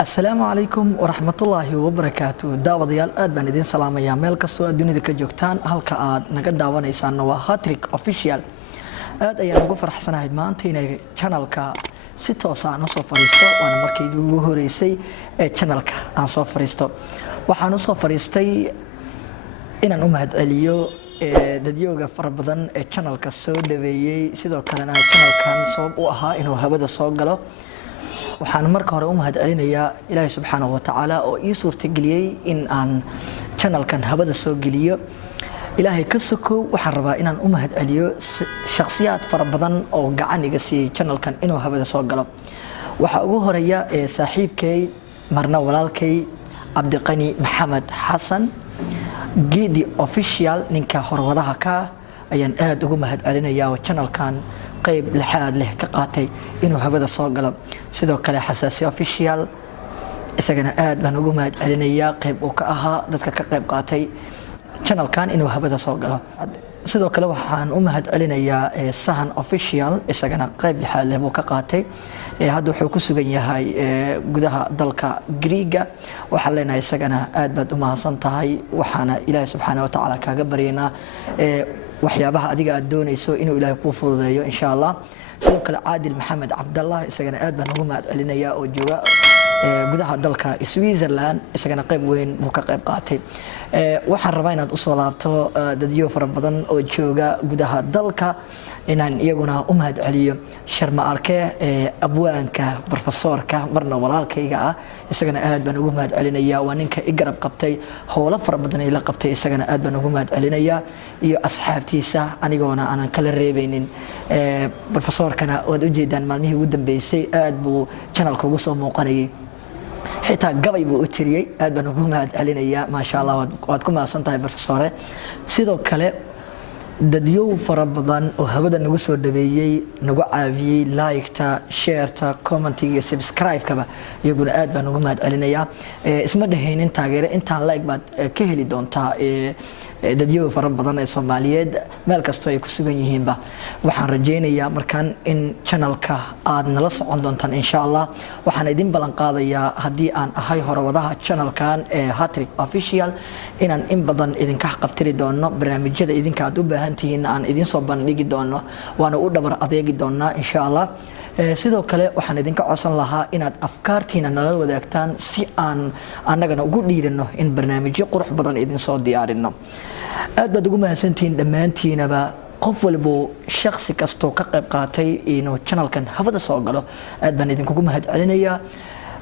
السلام عليكم ورحمة الله وبركاته داوديال آد بان idin salaamaya meel kasto aad dunida ka joogtaan halka aad naga daawanaysaan waa Hattrick Official aad ayaan ugu faraxsanahay maanta inay channelka si toos ah soo fariisto waana markii ugu horeysay ee channelka aan soo fariisto waxaan soo fariistay inaan u mahadceliyo dadyoga fara badan ee channelka soo dhaweeyay sidoo kalena channelkan sabab u ahaa inuu hawada soo galo waxaan marka hore u mahadcelinayaa Ilaahay subhanahu wa ta'ala oo ii suurtageliyay in aan channelkan hawada soo geliyo Ilaahay ka soko waxaan rabaa inaan u mahadceliyo shakhsiyaad fara badan oo gacan iga siiyay channelkan inuu hawada soo galo waxa ugu horeeya saaxiibkay marna walaalkay Abdiqani Maxamed Xasan Gidi Official ninka horwadaha ka ayaan aad ugu mahadcelinayaa channelkan qayb lixaad leh ka qaatay inuu hawada soo galo sidoo kale xasaasi official isagana aad baan ugu mahadcelinayaa qayb uu ka ahaa dadka ka qayb qaatay channelkan inuu hawada soo galo sidoo kale waxaan u mahadcelinayaa sahan official isagana qayb lixaad leh uu ka qaatay hadda wuxuu ku sugan yahay gudaha dalka Greega waxa leenahay isagana aad baad u mahadsan tahay waxaana Ilaahay subhanahu wa ta'ala kaaga baryeynaa waxyaabaha adiga aad doonayso inuu Ilaahay ku fududeeyo insha Allah sidoo kale Aadil Maxamed Cabdallah isagana aad baan ugu mahadcelinayaa oo jooga gudaha dalka Switzerland isagana qayb weyn uu ka qayb qaatay waxaan rabaa inaad u soo laabto dadyo fara badan oo jooga gudaha dalka inaan iyaguna u mahadceliyo Sharma Arke abwaanka professorka marna walaalkayga ah isagana aad baan ugu mahadcelinayaa waa ninka i garab qabtay howlo fara badan ay la qabtay isagana aad baan ugu mahadcelinayaa iyo asxaabtiisa anigoona aanan kala reebaynin professorkana waad u jeedaan maalmihii ugu dambeysay aad buu channelka ugu soo muuqanayay xitaa gabay buu u tiriyay aad baan ugu mahadcelinayaa ma sha Allah waad ku mahadsan tahay professore sidoo kale dadyo fara badan oo hawada nagu soo dhaweeyay nagu caawiyay like-ta share-ta comment-iga subscribe-kaba iyaguna aad baan ugu mahadcelinayaa isma dhahaynin taageero intaan like baad ka heli doontaa dadyo fara badan ee Soomaaliyeed meel kasto ay ku sugan yihiinba waxaan rajaynayaa markaan in channelka aad nala socon doontaan insha Allah waxaan idin balan qaadayaa hadii aan ahay horwadaha channelkan ee Hattrick Official inaan in badan idinka qabtiri doono barnaamijyada idinka aad u baahantihiin aan idin soo bandhigi doono waana u dhabar adeegi doonaa insha Allah sidoo kale waxaan idinka codsan lahaa inaad afkaartiina nala wadaagtaan si aan annagana ugu dhiirano in barnaamijyo qurux badan idin soo diyaarino aad baad ugu mahadsantiin dhammaantiinaba qof walba shakhsi kasto ka qayb qaatay inuu channelkan hawada soo galo aad baan idinkugu mahadcelinayaa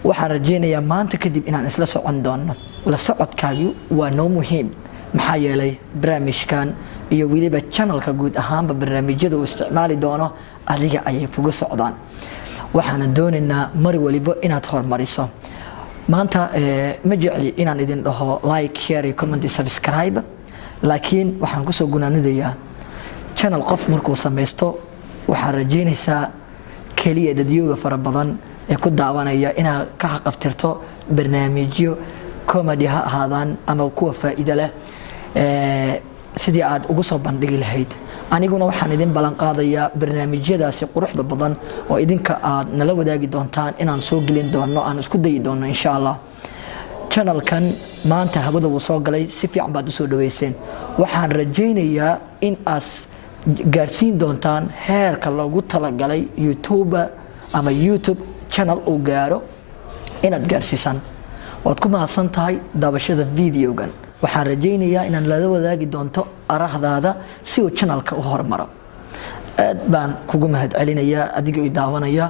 waxaan rajaynayaa maanta kadib inaan isla socon doono la socodkaagu waa noo muhiim maxaa yeelay barnaamijkan iyo waliba channelka guud ahaanba barnaamijyada uu isticmaali doono adiga ayay kugu socdaan waxaan doonaynaa mar waliba inaad hormariso maanta ma jecli inaan idin dhaho like share comment subscribe laakiin waxaan ku soo gunaanidayaa channel qof markuu sameysto waxaan rajaynaysaa kaliya dadyoga fara badan ee ku daawanaya inaad ka xaqaftirto barnaamijyo comedy ha ahaadaan ama kuwa faa'iido leh sidii aad ugu soo bandhigi lahayd aniguna waxaan idin balan qaadayaa barnaamijyadaasi quruxda badan oo idinka aad nala wadaagi doontaan inaan soo gelin doono aan isku dayi doono insha Allah channelkan maanta hawada uu soo galay si fiican baad u soo dhaweyseen waxaan rajaynayaa in aas gaarsiin doontaan heerka loogu talagalay YouTube ama YouTube channel uu gaaro inaad gaarsiisan waad ku mahadsan tahay daawashada videogan waxaan rajaynayaa inaan la wadaagi doonto arahdaada si uu channelka u hormaro aad baan kugu mahadcelinayaa adiga oo daawanaya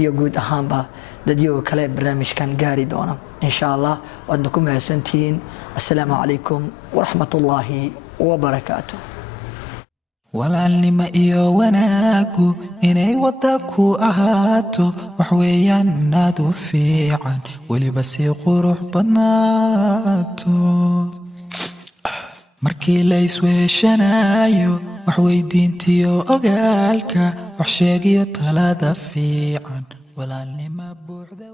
iyo guud ahaanba dadyo kale barnaamijkan gaari doona insha Allah waad ku mahadsantiin assalaamu calaykum waraxmatullaahi wabarakaatuh walaalnimo iyo wanaagu inay wada ku ahaato wax weeyaan naad u fiican waliba si qurux badnaato markii la isweeshanayo wax weydiintiyo ogaalka wax sheegiyo talada fiican walaalnimo buuxda